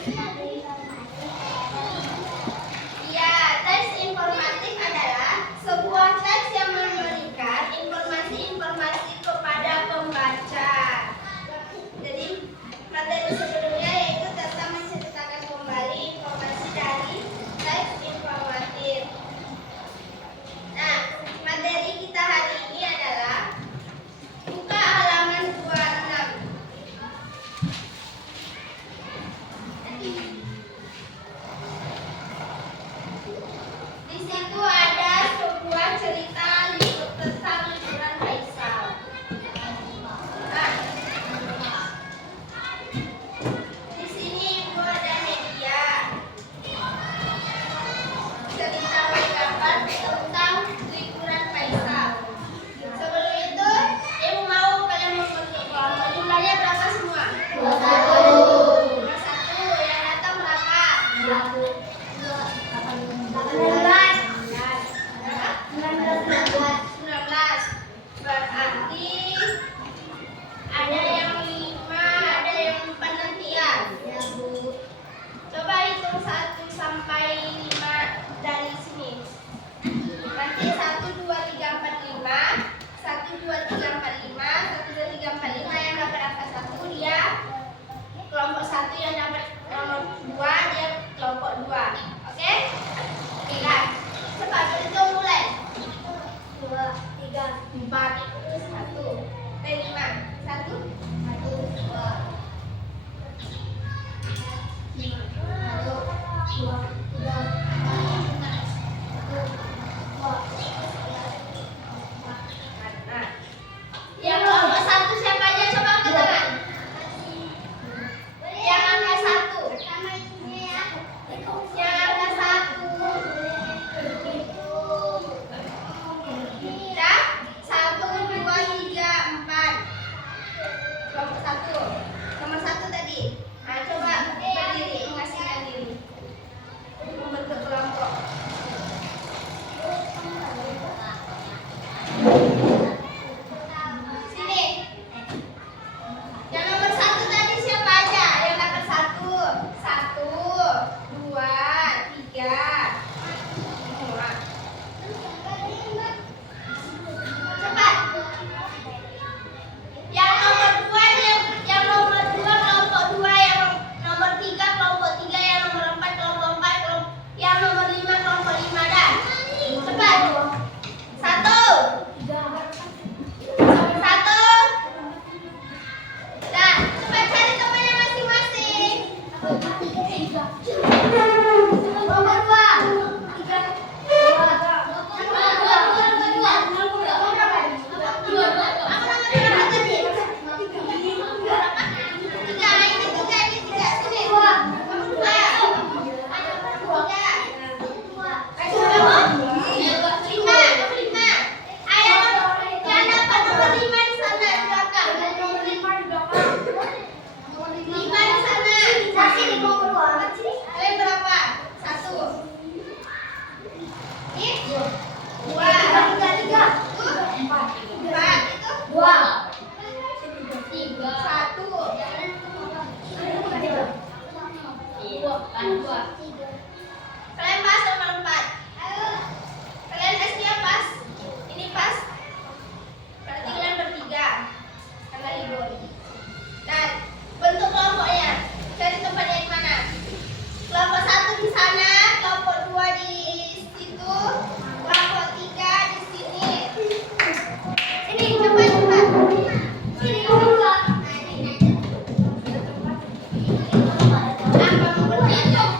Ya, teks informatif adalah sebuah teks yang memberikan informasi-informasi kepada pembaca. Jadi, materi sebelumnya yaitu tentang menceritakan kembali informasi dari teks informatif. Nah, materi kita hari ini adalah buka halaman 26. Di situ ada sebuah cerita tentang liburan Faisal. Nah, di sini Ibu ada media. Cerita gambar tentang liburan Faisal. Sebelum itu, Ibu mau kalian membentuk kelompok. Jumlahnya berapa semua? 21. Yang datang berapa? 19. Berarti ada yang 5, ada yang 4 nantian. Coba hitung 1 sampai 5 dari sini. Nanti 1, 2, 3, 4, 5. 1, 2, 3, 4, 5. 1, 2, 3, 4, 5. Yang dapat angka 1 dia kelompok 1, yang dapat nomor 2 dia kelompok 2. Oke? Nah, cepat berhitung mulai. 2, 3, 4, 1, 5. 1, 2, 3. Yang kelompok 1 siapa aja? Coba angkat tangan. Yang angka 1. Yang angka 1. Udah? 1, 2, 3, 4. Kelompok 1. Nomor 1 tadi. Nah, coba berdiri, mengasihkan diri. Membentuk kelompok. Sini. Yang nomor 1 tadi siapa aja? Yang dapat 1. 1, 2, 3. Cepat. Yang nomor 2 yang nomor 2 kelompok 2, yang nomor 3 kelompok 3, yang nomor 4 kelompok 4, yang nomor 5 kelompok 5 dah. Cepat. 1. Dah, cepat cari temannya masing-masing. Nomor 2. Kalian pas nomor 4. Kalian S-nya pas. Ini pas. Berarti kalian bertiga. Karena libur. Dan bentuk kelompoknya. Cari tempatnya di mana? Kelompok 1 di sana, kelompok 2 di situ, kelompok 3 di sini. Sini, cepat. Sini, keluar. Apa mau berhitung?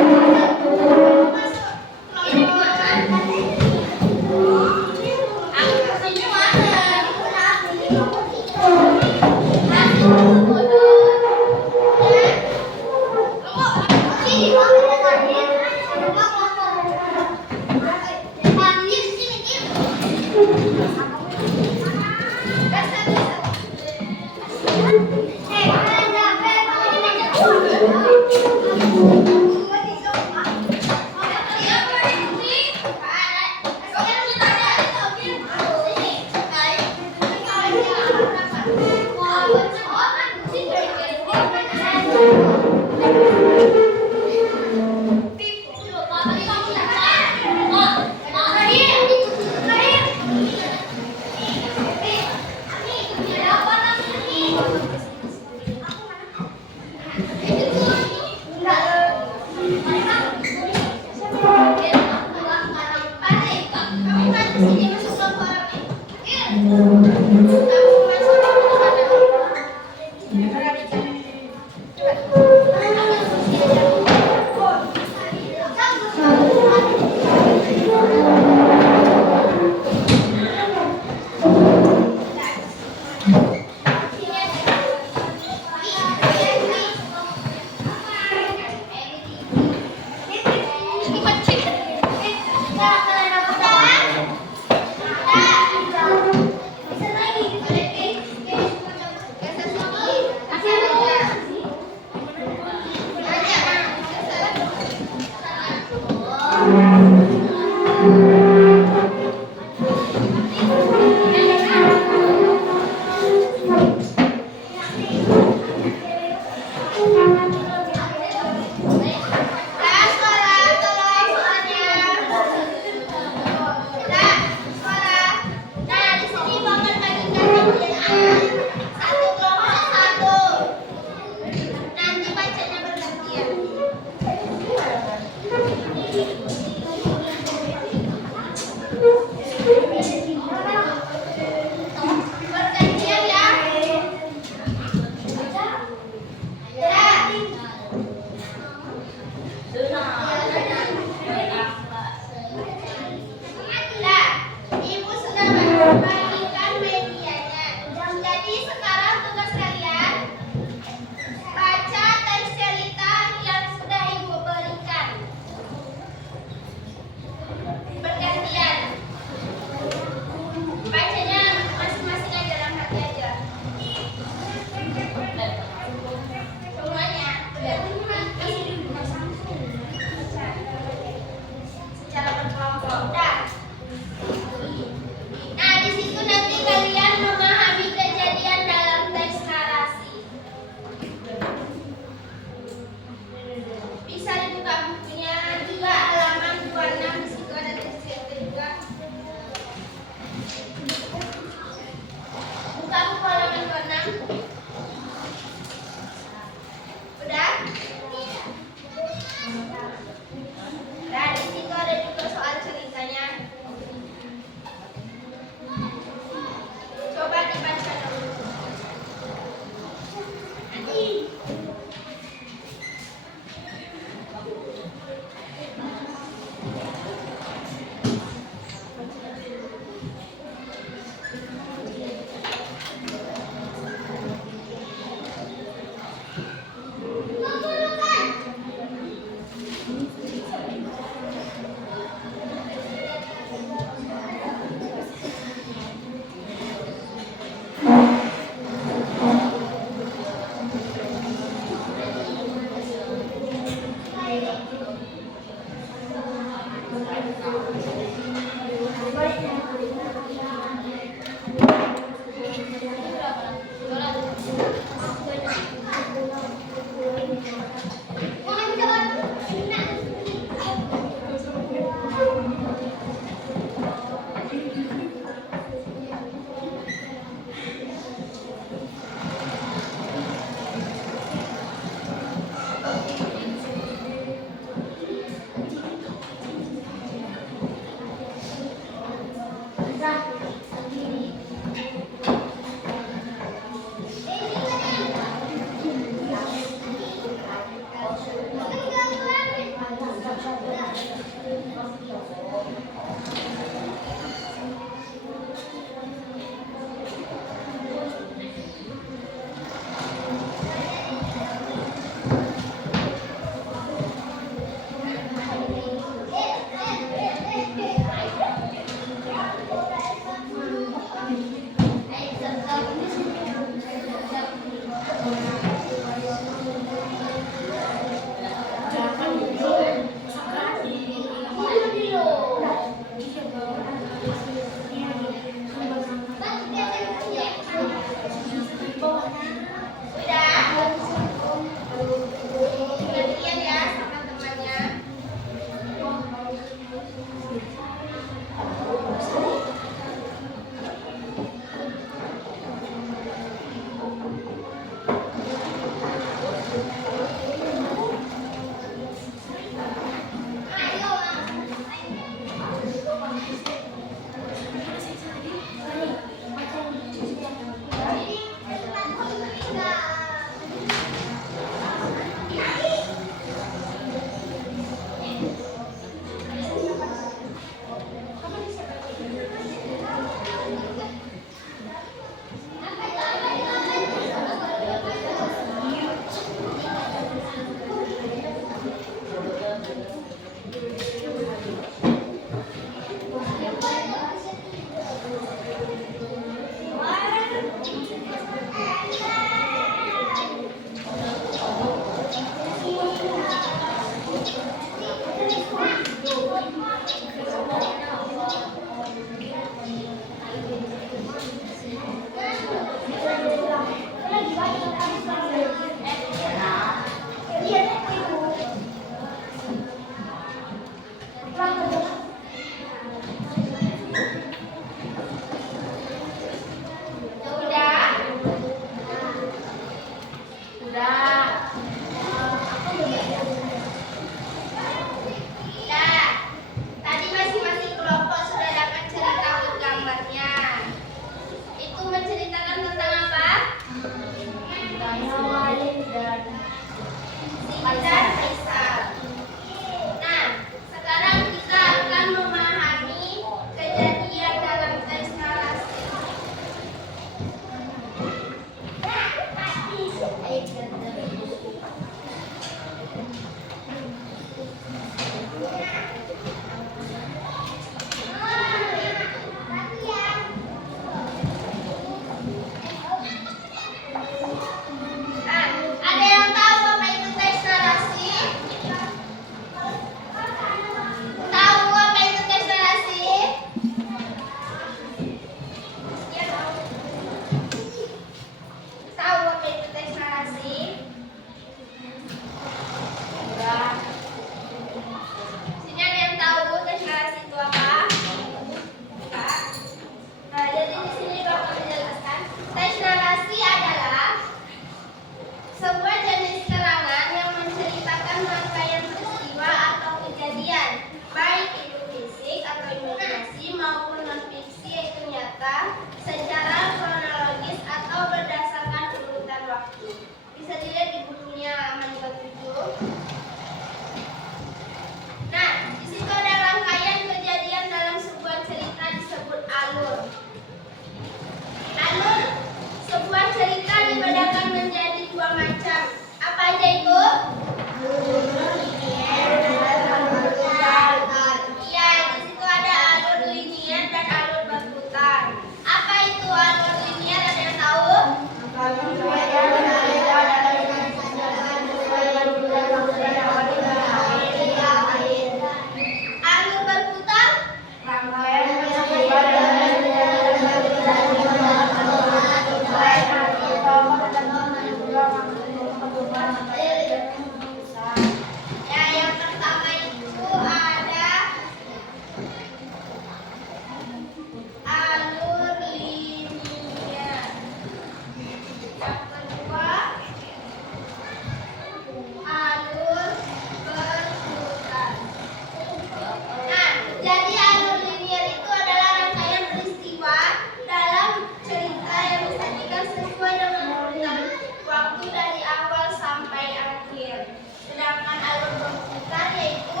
Sedangkan alur berputar yaitu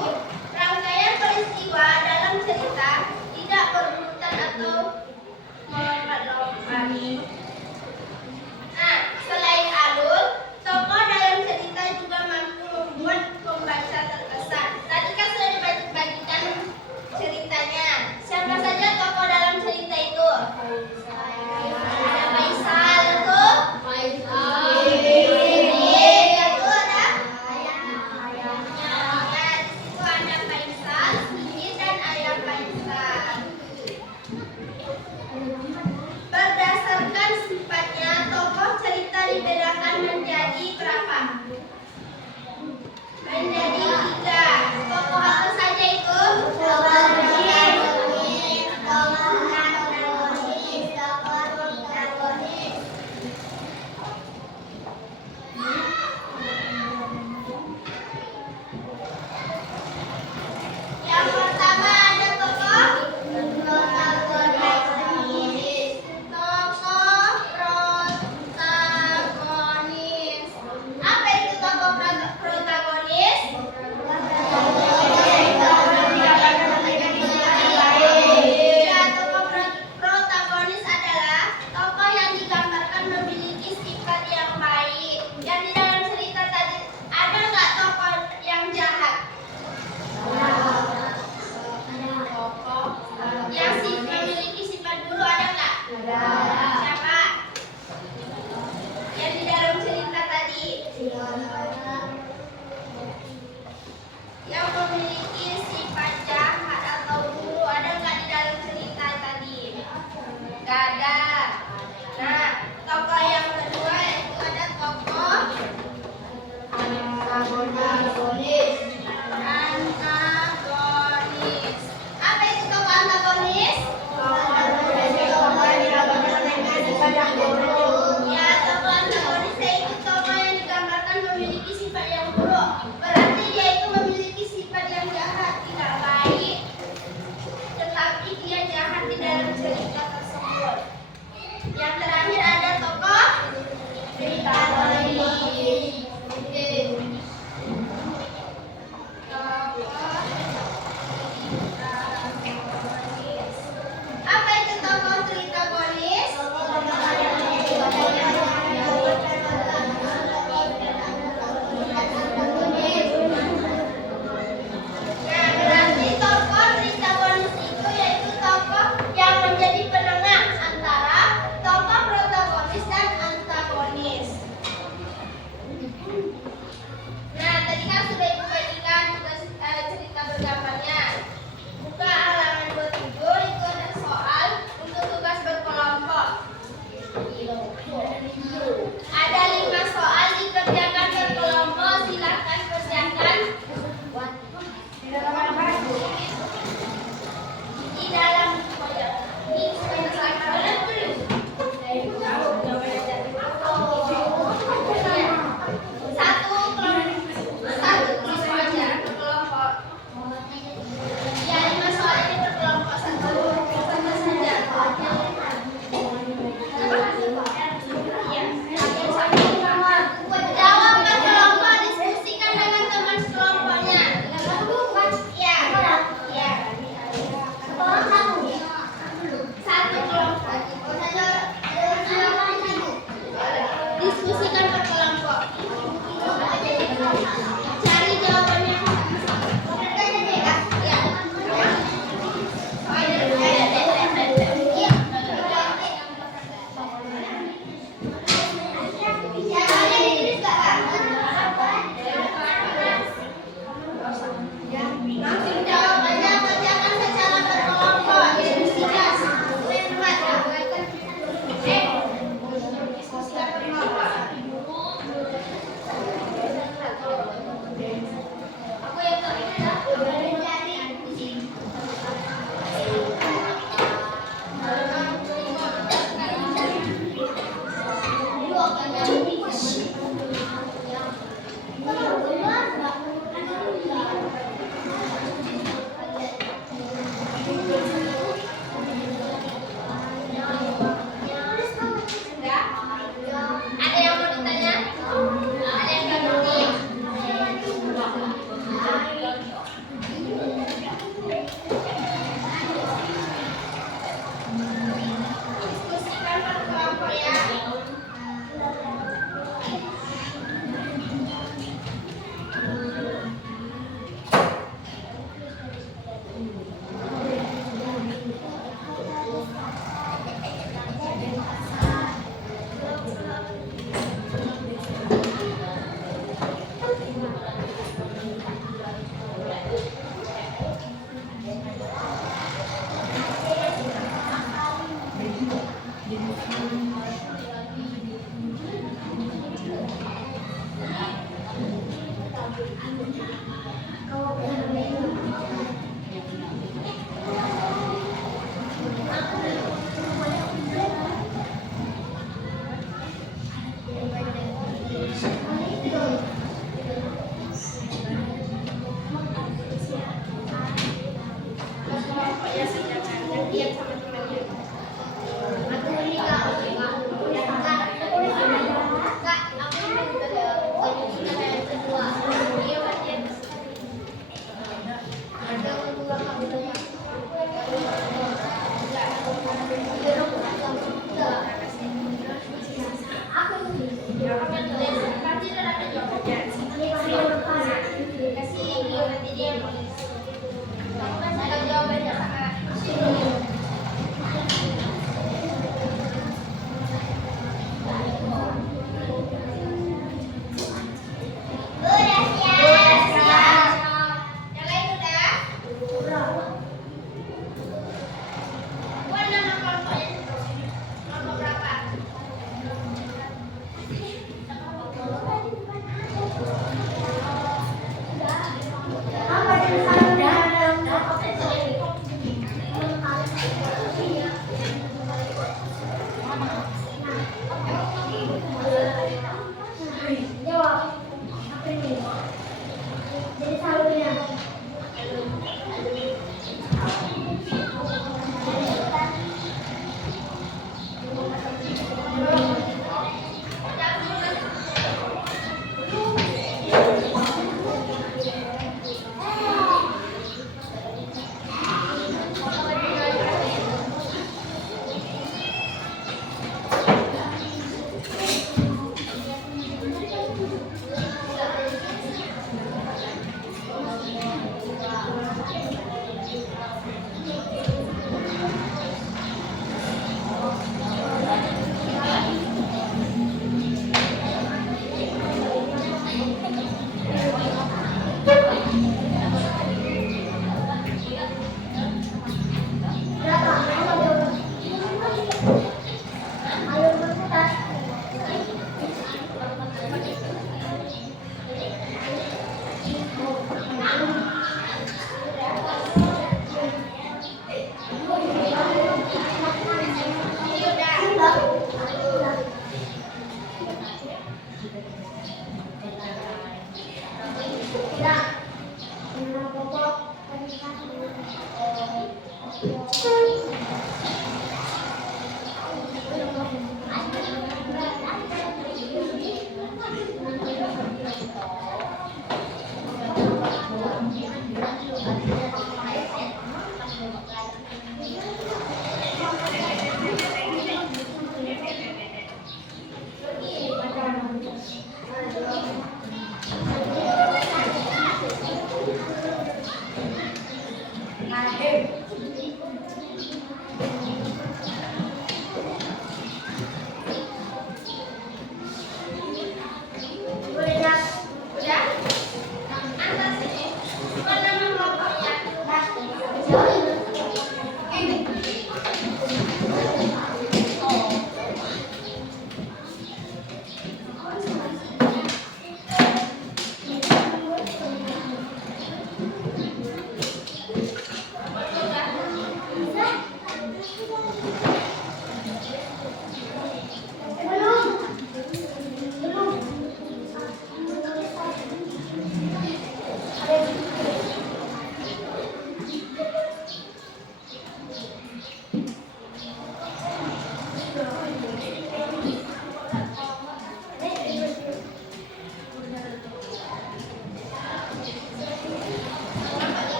rangkaian peristiwa dalam cerita tidak berurutan atau melompat-lompat. Nah, selain alur, tokoh dalam cerita juga mampu membuat pembaca terkesan. Tadi kan sudah dibagikan ceritanya. Siapa saja tokoh dalam cerita itu? Ada Faisal itu. Berdasarkan sifatnya, tokoh cerita dibedakan menjadi berapa? Menjadi 3. Tokoh apa saja itu? Yang pertama ada tokoh protagonis. Tokoh protagonis. Apa itu tokoh protagonis? Ya, tokoh protagonis adalah tokoh yang digambarkan memiliki sifat yang baik. Yang di dalam cerita tadi ada nggak tokoh yang jahat? Tokoh yang memiliki sifat buruk ada nggak? Siapa? Yang di dalam cerita tadi? Yang memiliki sifat jahat atau buruk ada nggak di dalam cerita tadi? Nggak ada. Nah, tokoh yang kedua itu ada tokoh antagonis. Apa itu tokoh antagonis? Ya, tokoh antagonis yaitu tokoh yang digambarkan memiliki sifat yang buruk. Berarti dia itu memiliki sifat yang jahat, tidak baik, tetapi dia jahat di dalam cerita tersebut. Yang terakhir ada tokoh protagonis. Tokoh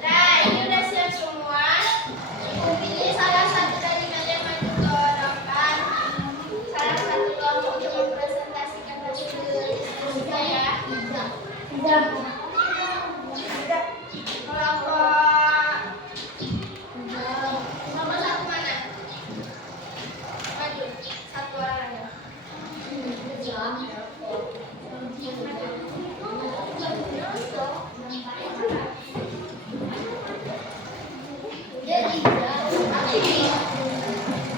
Nah, ini udah siap semua. Ibu pilih salah satu dari kalian maju ke hadapan. Salah satu kelompok untuk mempresentasikan hasil diskusinya ya. Kelompok nomor satu mana? Maju. Satu orang aja.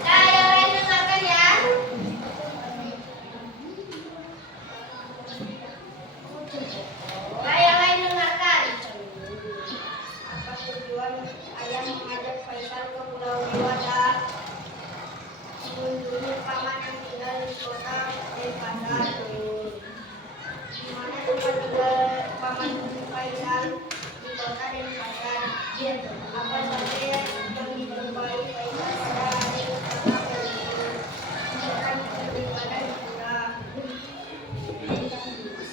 Nah, yang lain dengarkan ya. Nah, yang lain dengarkan. Apa tujuan ayah mengajak Faisal ke Pulau Dewata? Mengunjungi paman yang tinggal di kota Denpasar. Di mana tempat tinggal paman Faisal di kota Denpasar? Apa saja yang dijumpai Faisal pada hari pertama berlibur? Bukan daripada pura.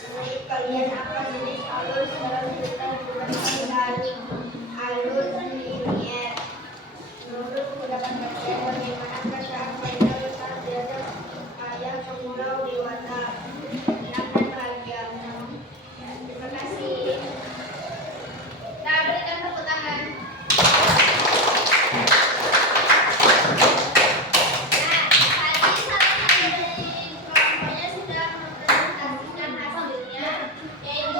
Jadi kalian akan menulis alus dalam cerita liburan Faisal. Alus linear. Menurut pendapat kalian, bagaimana perasaan Faisal saat diajak ayah ke Pulau Dewata? Senang dan bahagia. Terima kasih. Nah, berikan tepuk tangan. Nah, tadi salah satu dari kelompoknya sudah mempresentasikan hasilnya, yaitu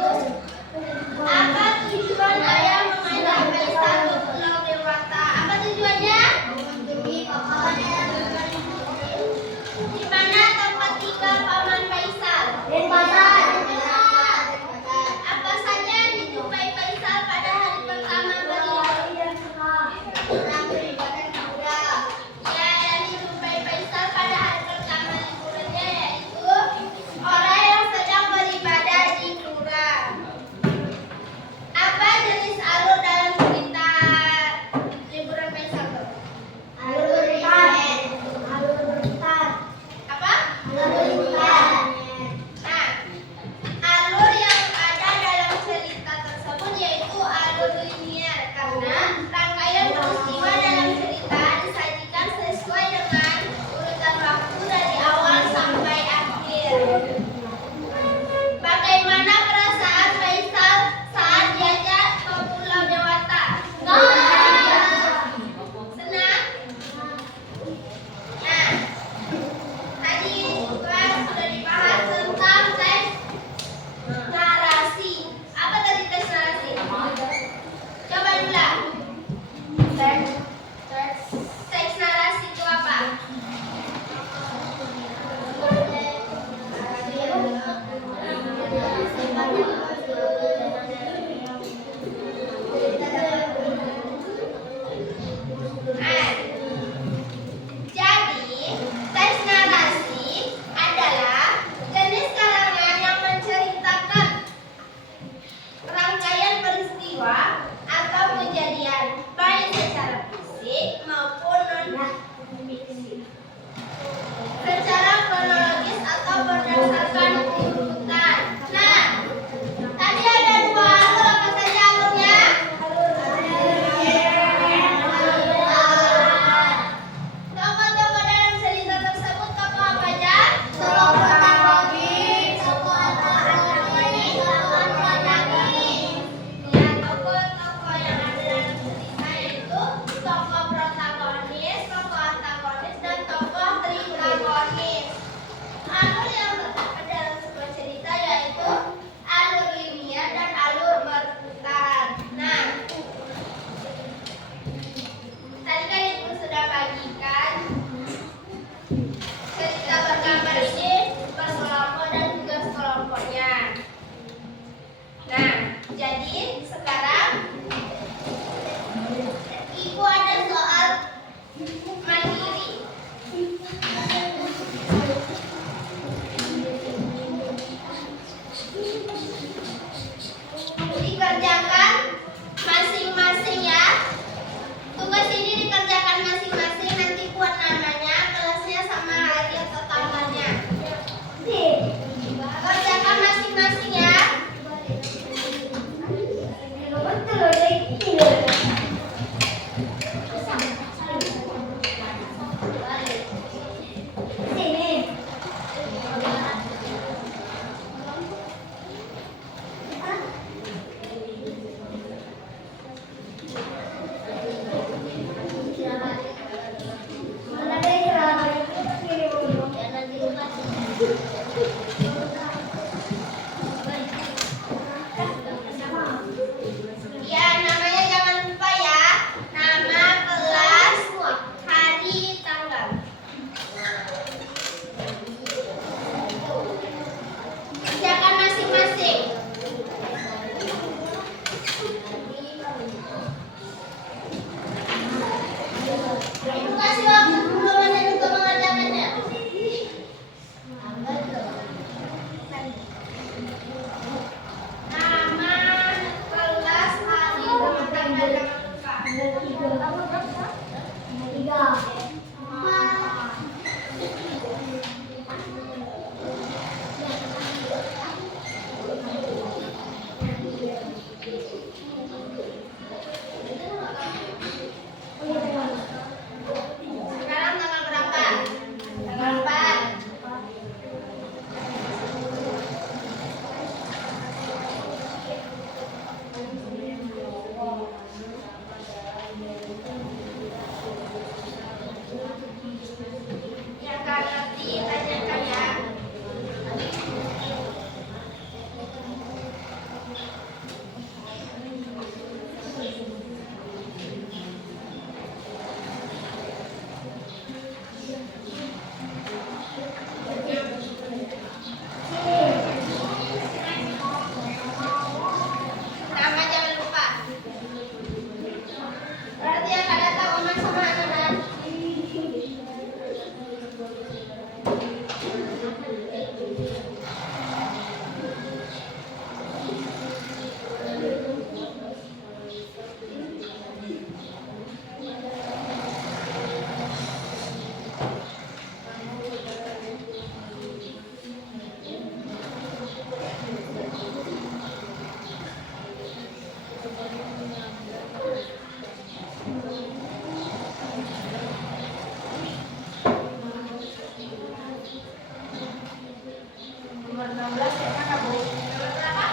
Nomor 16 ya Kak, Bu? Nomor berapa?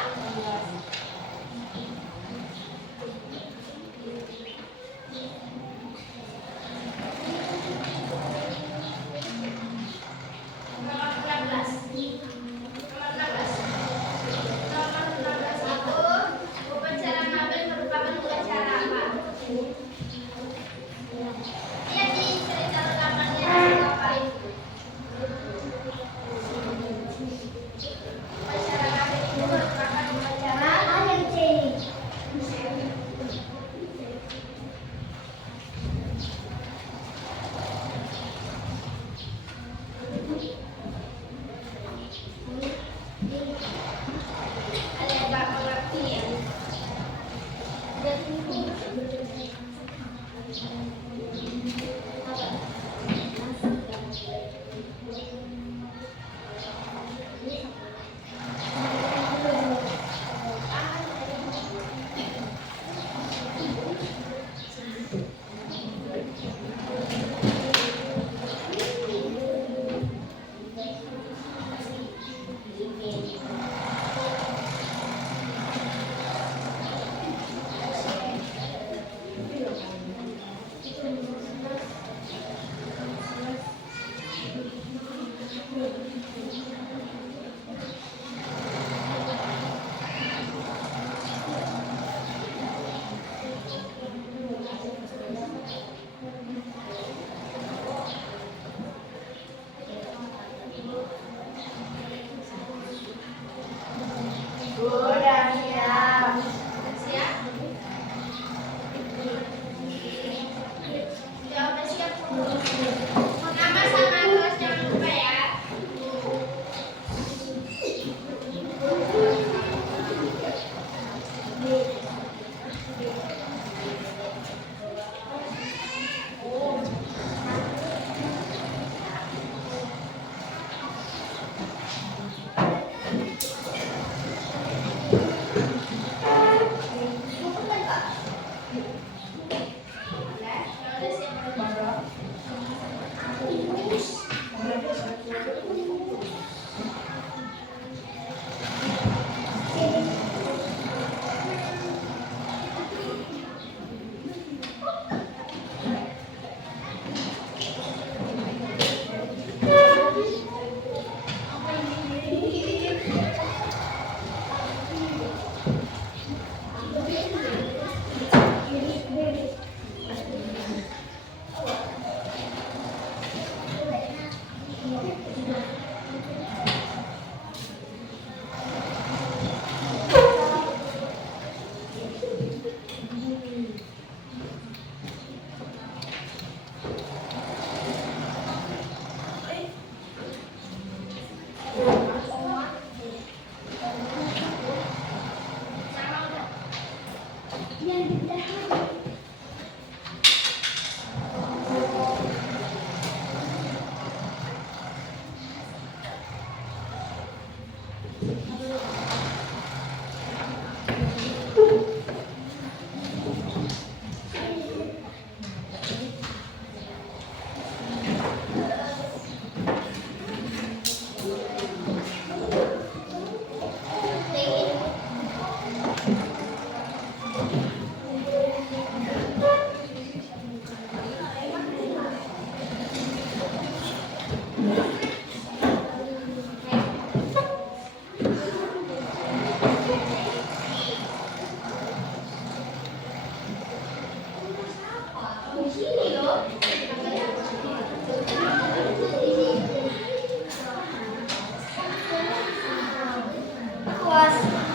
1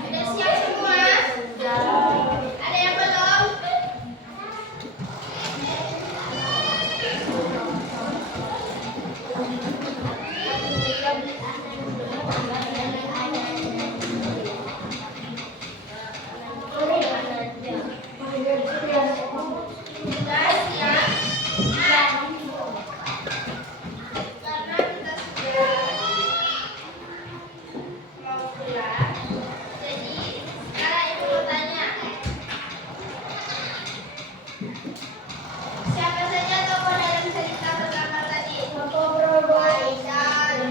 Sudah siap semua? Ada yang belum? Sudah siap? Karena kita sudah mau pulang, jadi sekarang ibu mau tanya, siapa saja tokoh dalam cerita pertama tadi? Aisyah,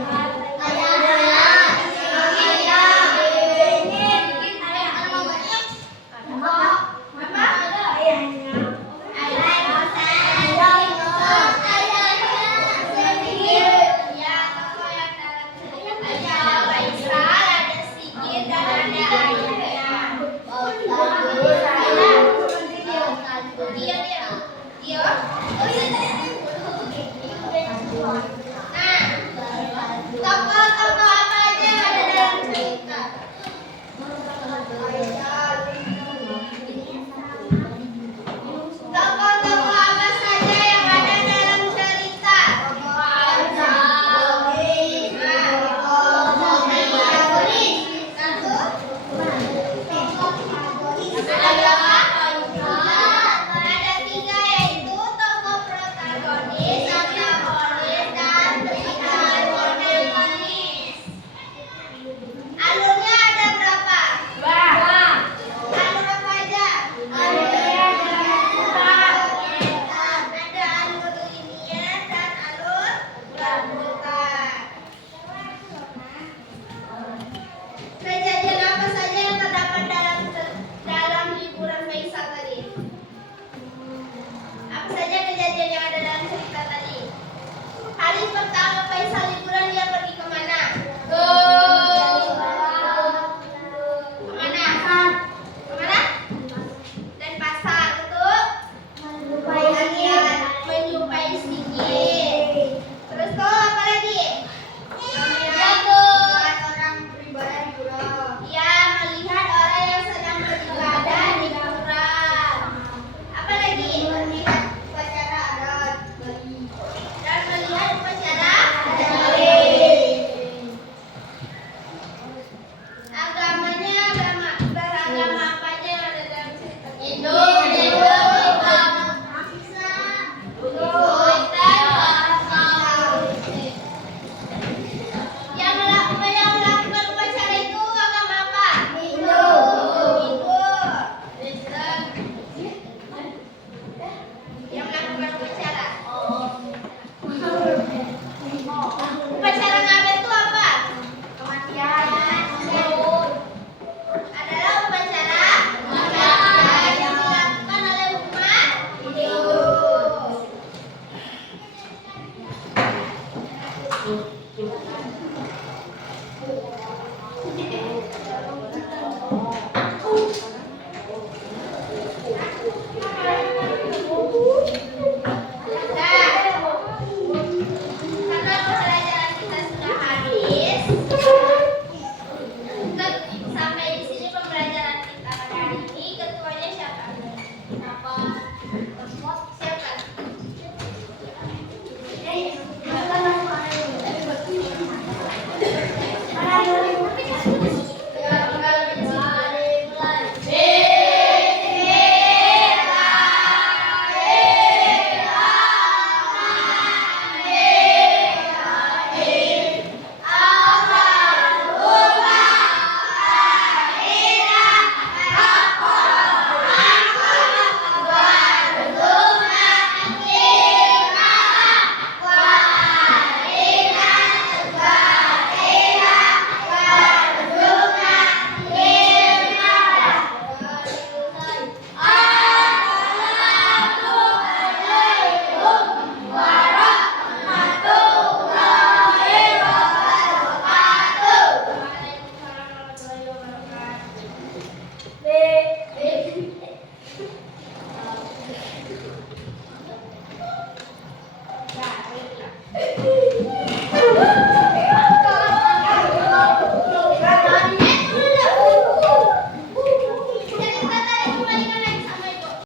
tokoh-tokoh apa aja yang ada dalam cerita? Tokoh-tokoh apa saja yang ada dalam cerita? Ada berapa? Ada 3, yaitu tokoh protagonis, antagonis, dan antagonis. Alurnya ada berapa? Alur apa aja? Ada alur linier dan alur lanjutan. Kejadian apa saja yang terdapat dalam liburan Faisal tadi? Apa saja kejadian yang ada dalam cerita tadi? Hari pertama Faisal